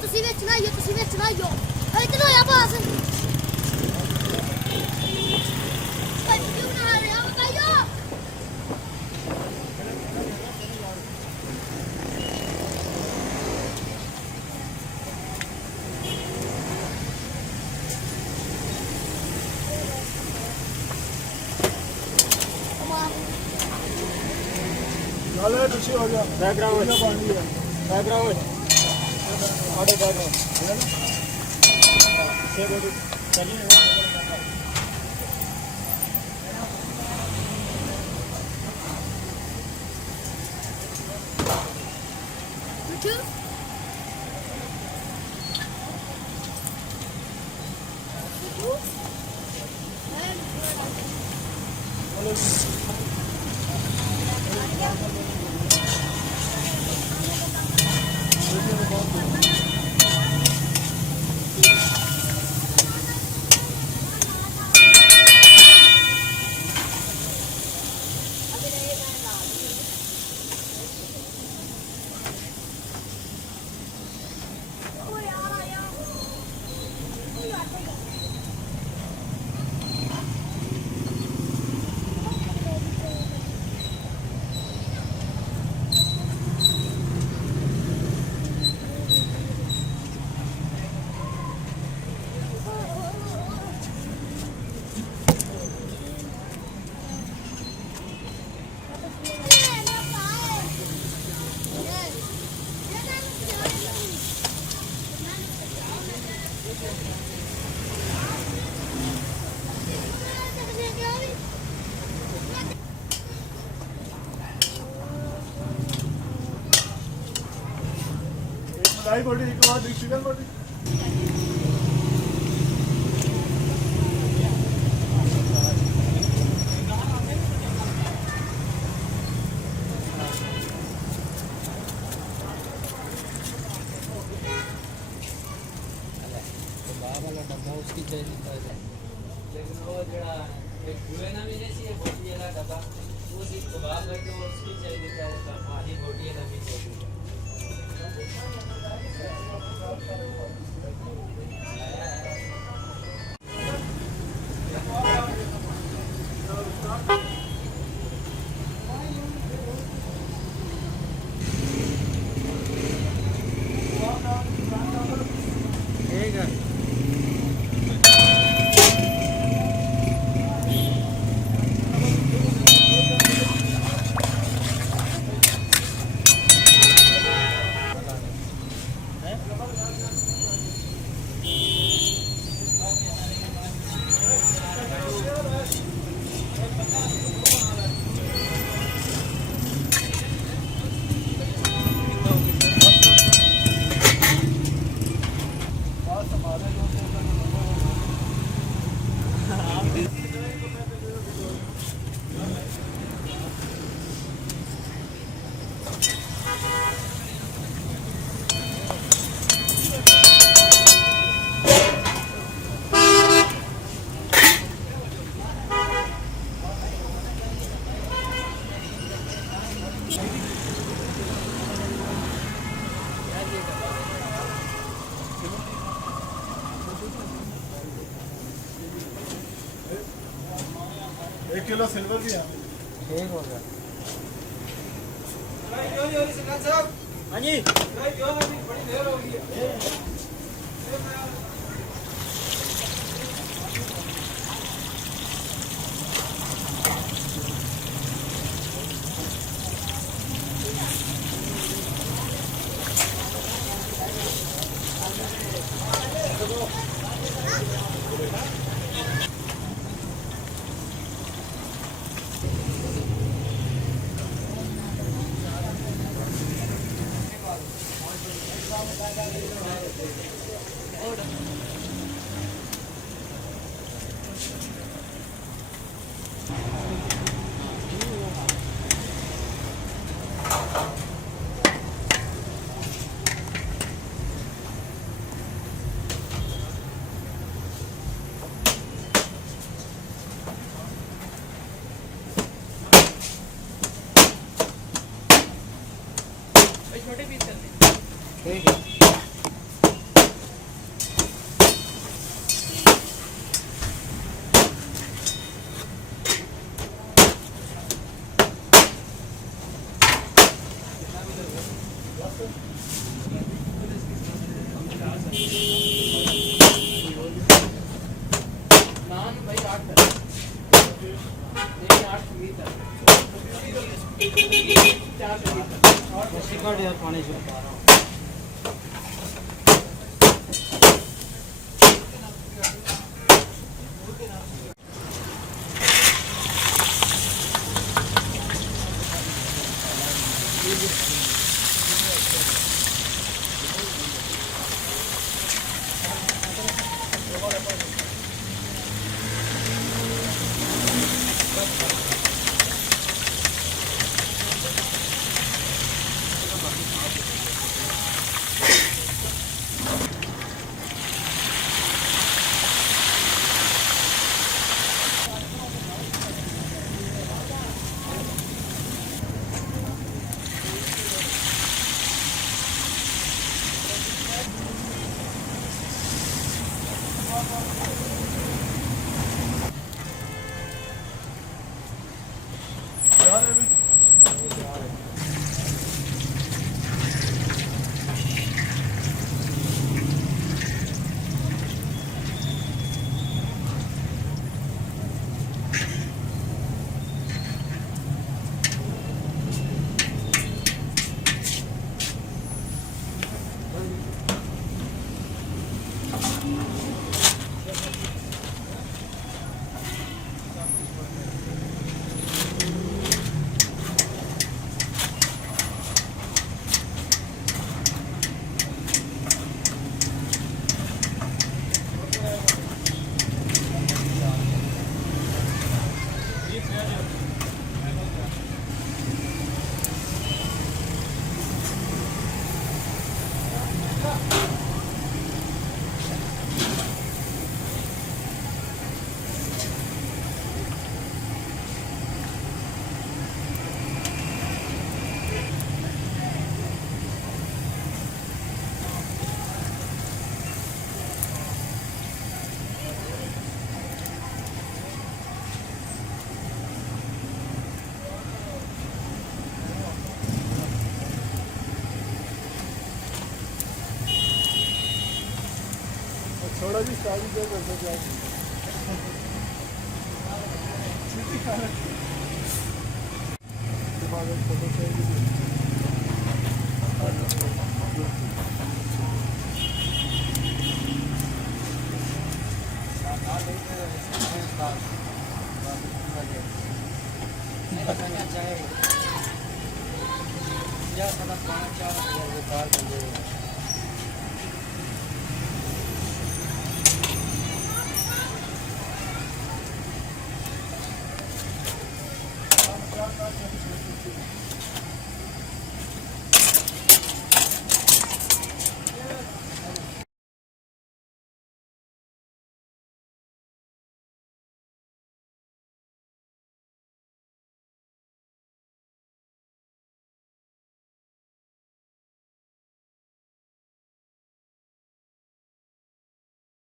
ਤੁਸੀਂ ਵਿੱਚ ਨਾ ਆਇਓ, ਤੁਸੀਂ ਵਿੱਚ ਨਾ ਆਇਓ। ਇੱਧਰ ਹੋਇਆ ਬਾਸ। ਭਾਈ ਵੀਡੀਓ ਬਣਾ ਰਿਹਾ ਬਤਾਈਓ। चलो तुसी हो जाओ बैकग्राउंड पानी है बैकग्राउंड आड़े बैकग्राउंड है ना से बोल चलिए मलाई बॉडी एक बार चिकन बॉडी वाला डब्बा उसकी चेंज कर दे लेकिन वो जड़ा एक पूरे ना मिले सी बोटी वाला डब्बा वो सिर्फ कबाब करके उसकी चेंज कर दे आधी बोटी ना भी चाहिए एक किलो सिल्वर भी है ठीक हो गया हाँ जी बड़ी देर हो गई है ठीक है। नान भाई 8 नहीं 8 मीटर 4 मीटर सिकड़ यार पानी से बता रहा हूँ। थोड़ा भी शादी कर सकते क्या फोटो चाहिए